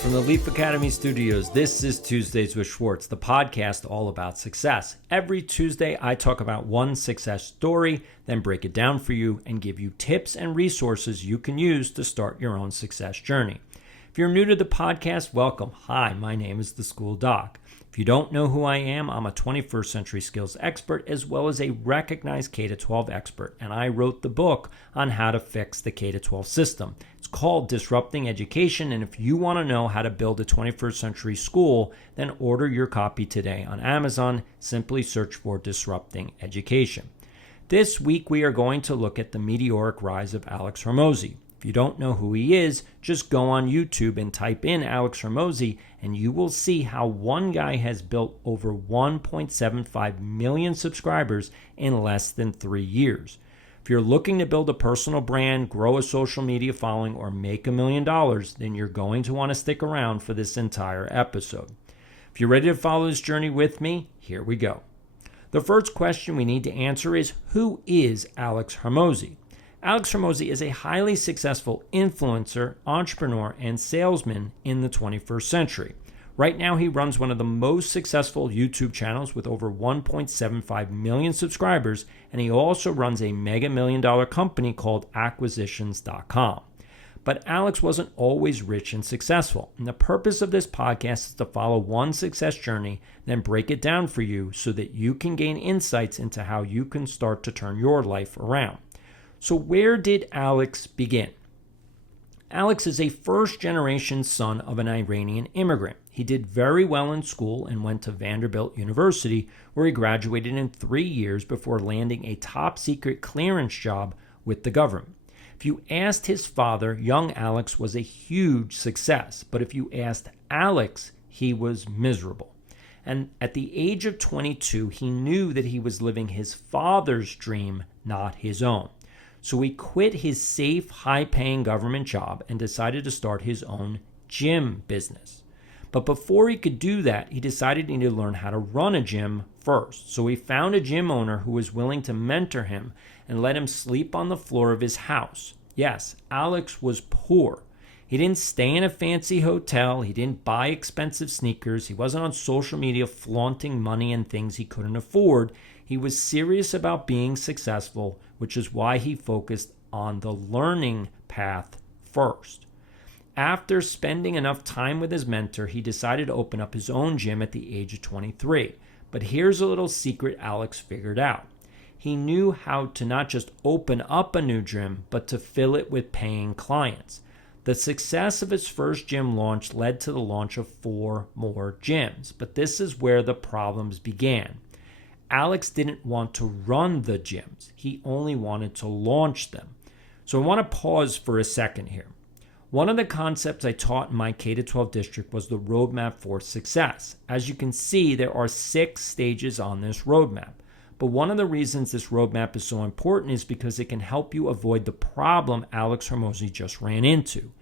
From the Leap Academy Studios, this is Tuesdays with Schwartz, the podcast all about success. Every Tuesday, I talk about one success story, then break it down for you and give you tips and resources you can use to start your own success journey. If you're new to the podcast, welcome. Hi, my name is The School Doc. If you don't know who I am, I'm a 21st century skills expert as well as a recognized K-12 expert, and I wrote the book on how to fix the K-12 system. It's called Disrupting Education, and if you want to know how to build a 21st century school, then order your copy today on Amazon. Simply search for Disrupting Education. This week, we are going to look at the meteoric rise of Alex Hormozi. If you don't know who he is, just go on YouTube and type in Alex Hormozi, and you will see how one guy has built over 1.75 million subscribers in less than 3 years. If you're looking to build a personal brand, grow a social media following, or make $1 million, then you're going to want to stick around for this entire episode. If you're ready to follow this journey with me, here we go. The first question we need to answer is, who is Alex Hormozi? Alex Hormozi is a highly successful influencer, entrepreneur, and salesman in the 21st century. Right now, he runs one of the most successful YouTube channels with over 1.75 million subscribers, and he also runs a mega million-dollar company called Acquisitions.com. But Alex wasn't always rich and successful, and the purpose of this podcast is to follow one success journey, then break it down for you so that you can gain insights into how you can start to turn your life around. So where did Alex begin? Alex is a first-generation son of an Iranian immigrant. He did very well in school and went to Vanderbilt University, where he graduated in 3 years before landing a top-secret clearance job with the government. If you asked his father, young Alex was a huge success, but if you asked Alex, he was miserable. And at the age of 22, he knew that he was living his father's dream, not his own. So he quit his safe, high-paying government job and decided to start his own gym business. But before he could do that, he decided he needed to learn how to run a gym first. So he found a gym owner who was willing to mentor him and let him sleep on the floor of his house. Yes, Alex was poor. He didn't stay in a fancy hotel. He didn't buy expensive sneakers. He wasn't on social media flaunting money and things he couldn't afford. He was serious about being successful, which is why he focused on the learning path first. After spending enough time with his mentor, he decided to open up his own gym at the age of 23. But here's a little secret Alex figured out. He knew how to not just open up a new gym, but to fill it with paying clients. The success of his first gym launch led to the launch of 4 more gyms. But this is where the problems began. Alex didn't want to run the gyms. He only wanted to launch them. So I want to pause for a second here. One of the concepts I taught in my K-12 district was the roadmap for success. As you can see, there are 6 stages on this roadmap. But one of the reasons this roadmap is so important is because it can help you avoid the problem Alex Hormozi just ran into.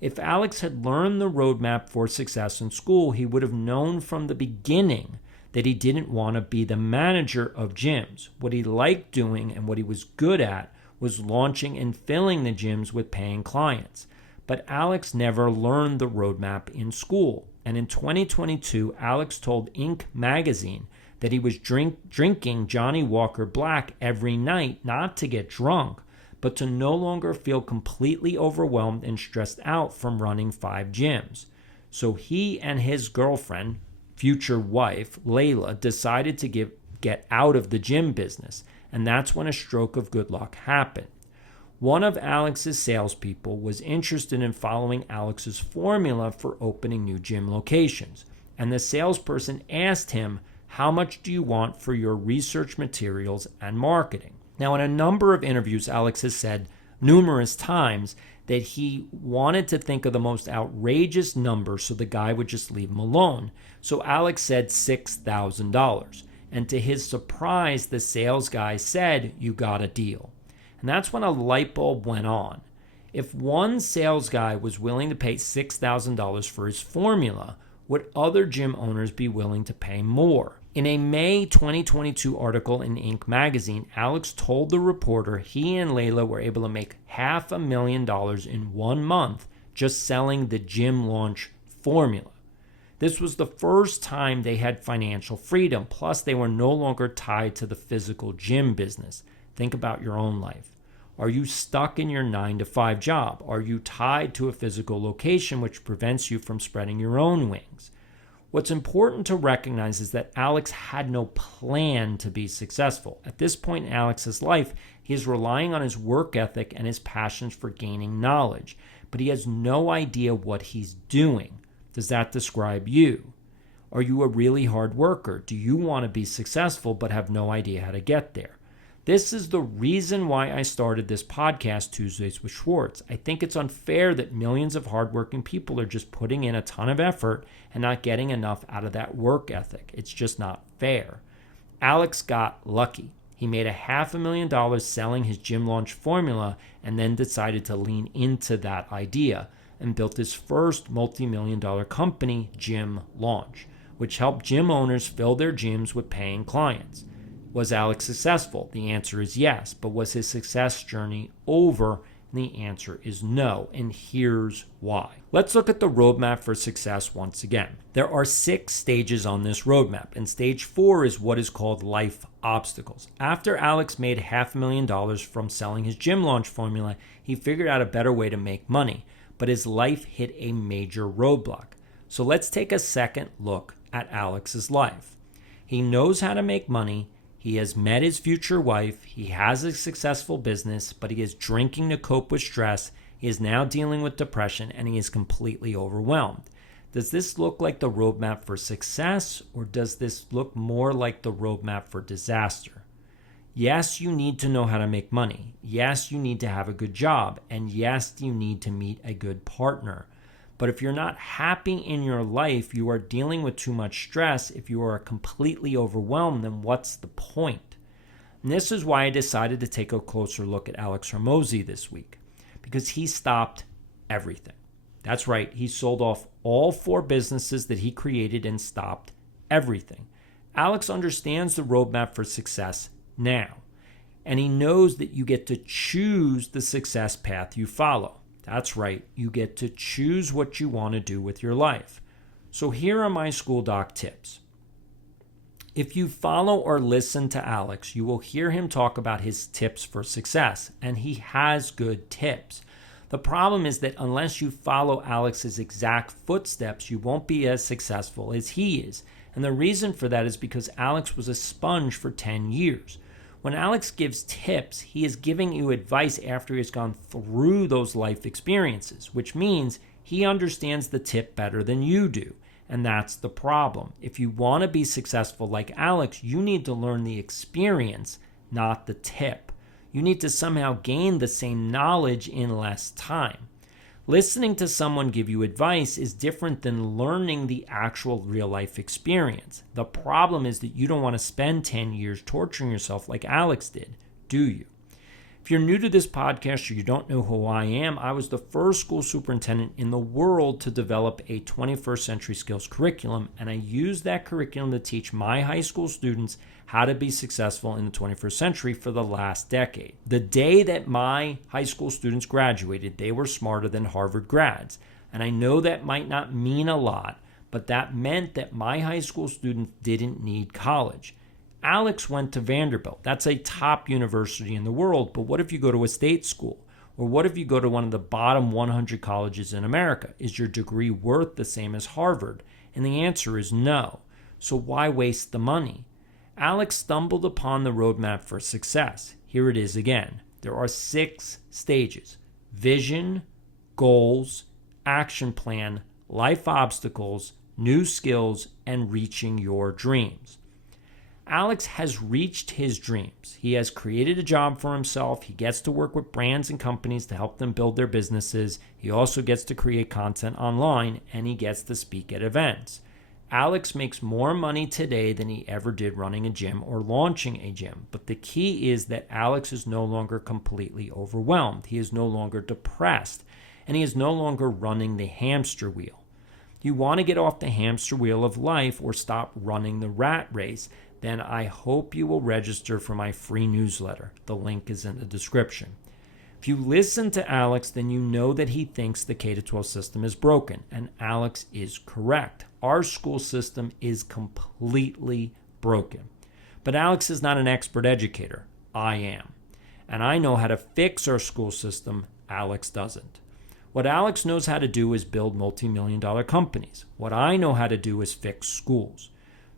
If Alex had learned the roadmap for success in school, he would have known from the beginning that he didn't want to be the manager of gyms. What he liked doing and what he was good at was launching and filling the gyms with paying clients. But Alex never learned the roadmap in school. And in 2022, Alex told Inc. magazine that he was drinking Johnny Walker Black every night, not to get drunk, but to no longer feel completely overwhelmed and stressed out from running 5 gyms. So he and his girlfriend, future wife, Layla, decided to get out of the gym business, and that's when a stroke of good luck happened. One of Alex's salespeople was interested in following Alex's formula for opening new gym locations, and the salesperson asked him, "How much do you want for your research materials and marketing?" Now, in a number of interviews, Alex has said numerous times that he wanted to think of the most outrageous number so the guy would just leave him alone. So Alex said $6,000. And to his surprise, the sales guy said, "You got a deal." And that's when a light bulb went on. If one sales guy was willing to pay $6,000 for his formula, would other gym owners be willing to pay more? In a May 2022 article in Inc. magazine, Alex told the reporter he and Layla were able to make $500,000 in 1 month just selling the gym launch formula. This was the first time they had financial freedom, plus they were no longer tied to the physical gym business. Think about your own life. Are you stuck in your 9-to-5 job? Are you tied to a physical location which prevents you from spreading your own wings? What's important to recognize is that Alex had no plan to be successful. At this point in Alex's life, he is relying on his work ethic and his passions for gaining knowledge, but he has no idea what he's doing. Does that describe you? Are you a really hard worker? Do you want to be successful but have no idea how to get there? This is the reason why I started this podcast, Tuesdays with Schwartz. I think it's unfair that millions of hardworking people are just putting in a ton of effort and not getting enough out of that work ethic. It's just not fair. Alex got lucky. He made $500,000 selling his gym launch formula and then decided to lean into that idea and built his first multi-million-dollar company, Gym Launch, which helped gym owners fill their gyms with paying clients. Was Alex successful? The answer is yes. But was his success journey over? And the answer is no. And here's why. Let's look at the roadmap for success once again. There are 6 stages on this roadmap, and stage 4 is what is called life obstacles. After Alex made $500,000 from selling his gym launch formula, he figured out a better way to make money, but his life hit a major roadblock. So let's take a second look at Alex's life. He knows how to make money. He has met his future wife, he has a successful business, but he is drinking to cope with stress, he is now dealing with depression, and he is completely overwhelmed. Does this look like the roadmap for success, or does this look more like the roadmap for disaster? Yes, you need to know how to make money. Yes, you need to have a good job, and yes, you need to meet a good partner. But if you're not happy in your life, you are dealing with too much stress, if you are completely overwhelmed, then what's the point? And this is why I decided to take a closer look at Alex Hormozi this week, because he stopped everything. That's right, he sold off all 4 businesses that he created and stopped everything. Alex understands the roadmap for success now, and he knows that you get to choose the success path you follow. That's right, you get to choose what you want to do with your life. So here are my school doc tips. If you follow or listen to Alex, you will hear him talk about his tips for success, and he has good tips. The problem is that unless you follow Alex's exact footsteps, you won't be as successful as he is. And the reason for that is because Alex was a sponge for 10 years. When Alex gives tips, he is giving you advice after he has gone through those life experiences, which means he understands the tip better than you do. And that's the problem. If you want to be successful like Alex, you need to learn the experience, not the tip. You need to somehow gain the same knowledge in less time. Listening to someone give you advice is different than learning the actual real-life experience. The problem is that you don't want to spend 10 years torturing yourself like Alex did, do you? If you're new to this podcast or you don't know who I am, I was the first school superintendent in the world to develop a 21st century skills curriculum, and I used that curriculum to teach my high school students how to be successful in the 21st century for the last decade. The day that my high school students graduated, they were smarter than Harvard grads. And I know that might not mean a lot, but that meant that my high school students didn't need college. Alex went to Vanderbilt. That's a top university in the world, but what if you go to a state school? Or what if you go to one of the bottom 100 colleges in America? Is your degree worth the same as Harvard? And the answer is no. So why waste the money? Alex stumbled upon the roadmap for success. Here it is again. There are 6 stages: vision, goals, action plan, life obstacles, new skills, and reaching your dreams. Alex has reached his dreams. He has created a job for himself. He gets to work with brands and companies to help them build their businesses. He also gets to create content online, and he gets to speak at events. Alex makes more money today than he ever did running a gym or launching a gym. But the key is that Alex is no longer completely overwhelmed. He is no longer depressed, and he is no longer running the hamster wheel. You want to get off the hamster wheel of life or stop running the rat race, then I hope you will register for my free newsletter. The link is in the description. If If you listen to Alex, then you know that he thinks the K-12 system is broken, and Alex is correct. Our school system is completely broken. But Alex is not an expert educator. I am. And I know how to fix our school system. Alex doesn't. What Alex knows how to do is build multi-million-dollar companies. What I know how to do is fix schools.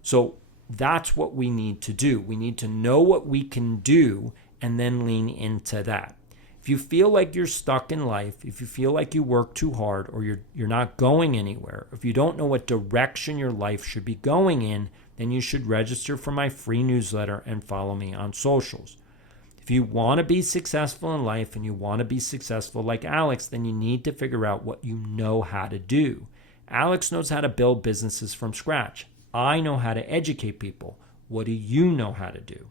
So that's what we need to do. We need to know what we can do and then lean into that. If you feel like you're stuck in life, if you feel like you work too hard or you're not going anywhere, if you don't know what direction your life should be going in, then you should register for my free newsletter and follow me on socials. If you want to be successful in life and you want to be successful like Alex, then you need to figure out what you know how to do. Alex knows how to build businesses from scratch. I know how to educate people. What do you know how to do?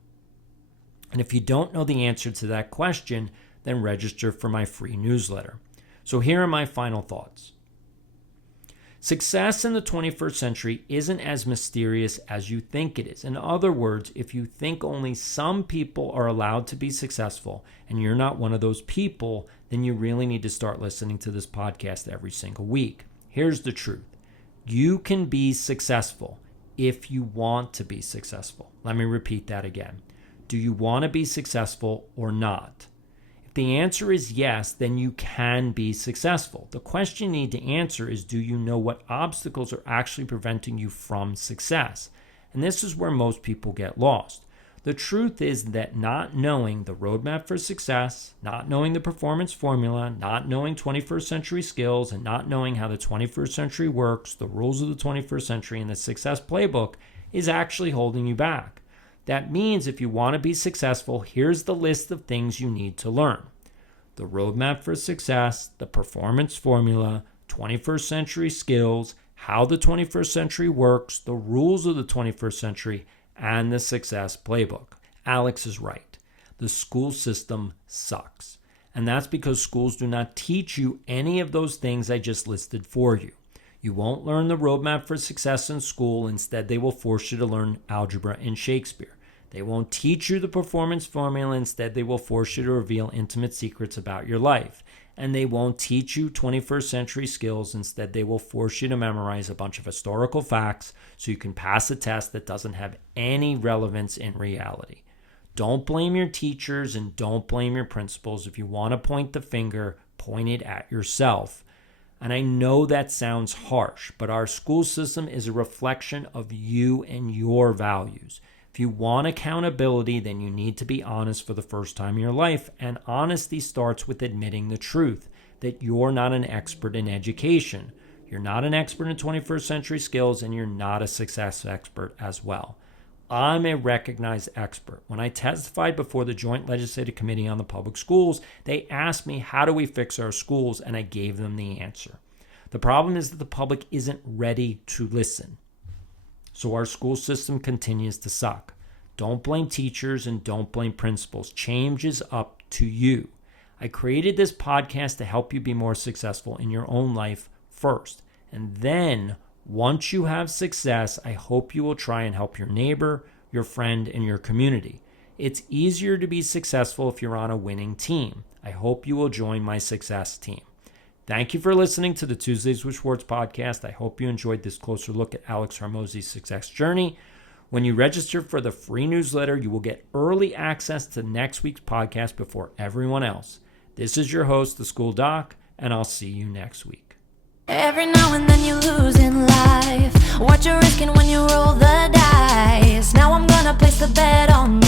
And if you don't know the answer to that question, then register for my free newsletter. So here are my final thoughts. Success in the 21st century isn't as mysterious as you think it is. In other words, if you think only some people are allowed to be successful and you're not one of those people, then you really need to start listening to this podcast every single week. Here's the truth. You can be successful if you want to be successful. Let me repeat that again. Do you want to be successful or not? If the answer is yes, then you can be successful. The question you need to answer is, do you know what obstacles are actually preventing you from success? And this is where most people get lost. The truth is that not knowing the roadmap for success, not knowing the performance formula, not knowing 21st century skills, and not knowing how the 21st century works, the rules of the 21st century, and the success playbook is actually holding you back. That means if you want to be successful, here's the list of things you need to learn. The roadmap for success, the performance formula, 21st century skills, how the 21st century works, the rules of the 21st century, and the success playbook. Alex is right. The school system sucks. And that's because schools do not teach you any of those things I just listed for you. You won't learn the roadmap for success in school. Instead, they will force you to learn algebra and Shakespeare. They won't teach you the performance formula. Instead, they will force you to reveal intimate secrets about your life. And they won't teach you 21st century skills. Instead, they will force you to memorize a bunch of historical facts so you can pass a test that doesn't have any relevance in reality. Don't blame your teachers and don't blame your principals. If you want to point the finger, point it at yourself. And I know that sounds harsh, but our school system is a reflection of you and your values. If you want accountability, then you need to be honest for the first time in your life. And honesty starts with admitting the truth, that you're not an expert in education. You're not an expert in 21st century skills, and you're not a success expert as well. I'm a recognized expert. When I testified before the Joint Legislative Committee on the Public Schools, they asked me, how do we fix our schools? And I gave them the answer. The problem is that the public isn't ready to listen. So our school system continues to suck. Don't blame teachers and don't blame principals. Change is up to you. I created this podcast to help you be more successful in your own life first. And then once you have success, I hope you will try and help your neighbor, your friend, and your community. It's easier to be successful if you're on a winning team. I hope you will join my success team. Thank you for listening to the Tuesdays with Schwartz podcast. I hope you enjoyed this closer look at Alex Hormozi's success journey. When you register for the free newsletter, you will get early access to next week's podcast before everyone else. This is your host, the School Doc, and I'll see you next week. Every now and then you lose in life. What you're risking when you roll the dice. Now I'm gonna place the bet on